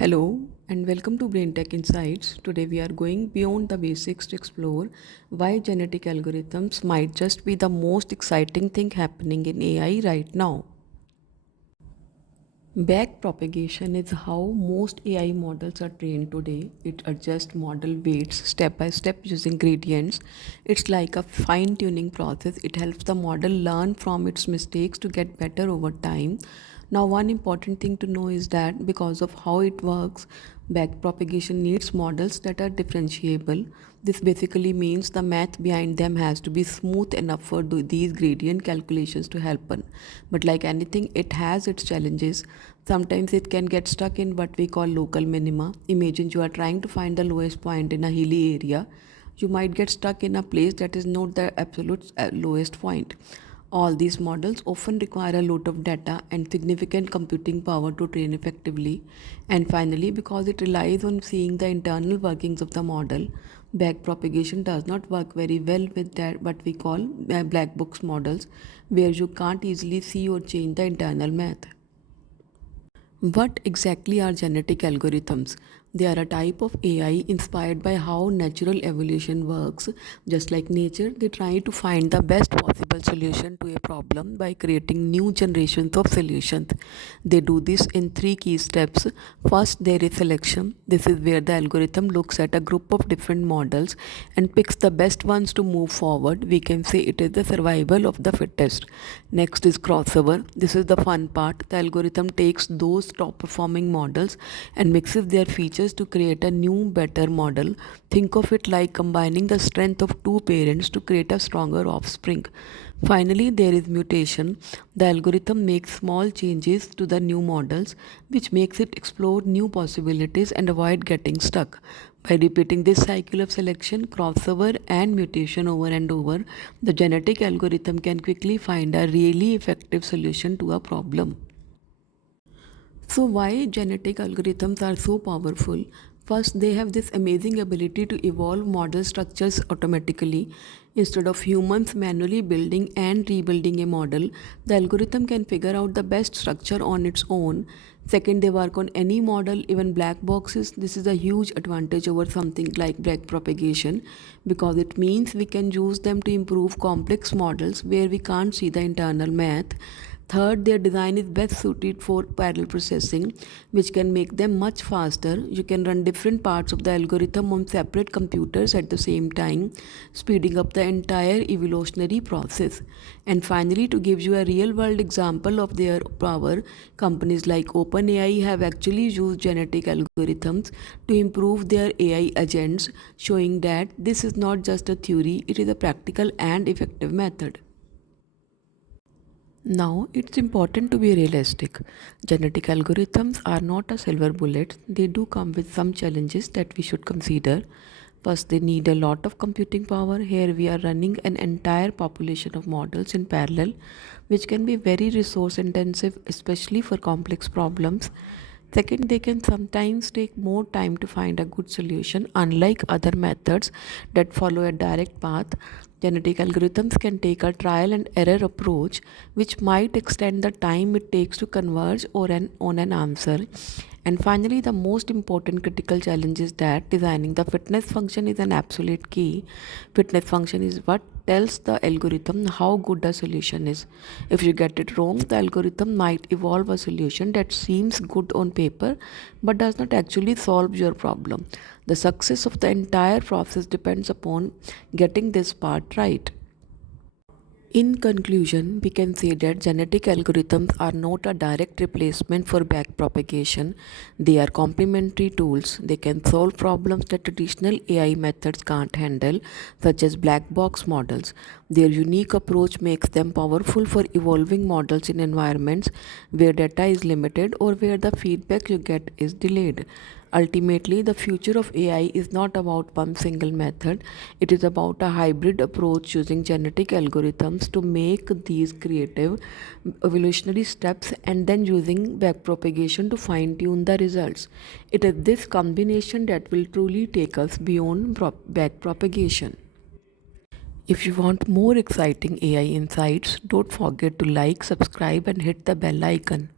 Hello and welcome to Brain Tech Insights. Today we are going beyond the basics to explore why genetic algorithms might just be the most exciting thing happening in AI right now. Backpropagation is how most AI models are trained today. It adjusts model weights step by step using gradients. It's like a fine tuning process. It helps the model learn from its mistakes to get better over time. Now, one important thing to know is that because of how it works, backpropagation needs models that are differentiable. This basically means the math behind them has to be smooth enough for these gradient calculations to happen. But like anything, it has its challenges. Sometimes it can get stuck in what we call local minima. Imagine you are trying to find the lowest point in a hilly area. You might get stuck in a place that is not the absolute lowest point. All these models often require a lot of data and significant computing power to train effectively. And finally, because it relies on seeing the internal workings of the model, backpropagation does not work very well with that what we call black box models, where you can't easily see or change the internal math. What exactly are genetic algorithms? They are a type of AI inspired by how natural evolution works. Just like nature, they try to find the best possible solution to a problem by creating new generations of solutions. They do this in three key steps. First, there is selection. This is where the algorithm looks at a group of different models and picks the best ones to move forward. We can say it is the survival of the fittest. Next is crossover. This is the fun part. The algorithm takes those top performing models and mixes their features to create a new, better model. Think of it like combining the strength of two parents to create a stronger offspring. Finally, there is mutation. The algorithm makes small changes to the new models, which makes it explore new possibilities and avoid getting stuck. By repeating this cycle of selection, crossover, and mutation over and over, the genetic algorithm can quickly find a really effective solution to a problem. So, why genetic algorithms are so powerful? First, they have this amazing ability to evolve model structures automatically. Instead of humans manually building and rebuilding a model, the algorithm can figure out the best structure on its own. Second, they work on any model, even black boxes. This is a huge advantage over something like backpropagation because it means we can use them to improve complex models where we can't see the internal math. Third, their design is best suited for parallel processing, which can make them much faster. You can run different parts of the algorithm on separate computers at the same time, speeding up the entire evolutionary process. And finally, to give you a real world example of their power, companies like OpenAI have actually used genetic algorithms to improve their AI agents, showing that this is not just a theory, it is a practical and effective method. Now, it's important to be realistic. Genetic algorithms are not a silver bullet. They do come with some challenges that we should consider. First, they need a lot of computing power. Here, we are running an entire population of models in parallel, which can be very resource intensive, especially for complex problems. Second, they can sometimes take more time to find a good solution, unlike other methods that follow a direct path. Genetic algorithms can take a trial and error approach, which might extend the time it takes to converge on an answer. And finally, the most important critical challenge is that designing the fitness function is an absolute key. Fitness function is what tells the algorithm how good a solution is. If you get it wrong, the algorithm might evolve a solution that seems good on paper but does not actually solve your problem. The success of the entire process depends upon getting this part right. In conclusion, we can say that genetic algorithms are not a direct replacement for backpropagation. They are complementary tools. They can solve problems that traditional AI methods can't handle, such as black box models. Their unique approach makes them powerful for evolving models in environments where data is limited or where the feedback you get is delayed. Ultimately, the future of AI is not about one single method. It is about a hybrid approach using genetic algorithms to make these creative evolutionary steps and then using backpropagation to fine tune the results. It is this combination that will truly take us beyond backpropagation. If you want more exciting AI insights, don't forget to like, subscribe, and hit the bell icon.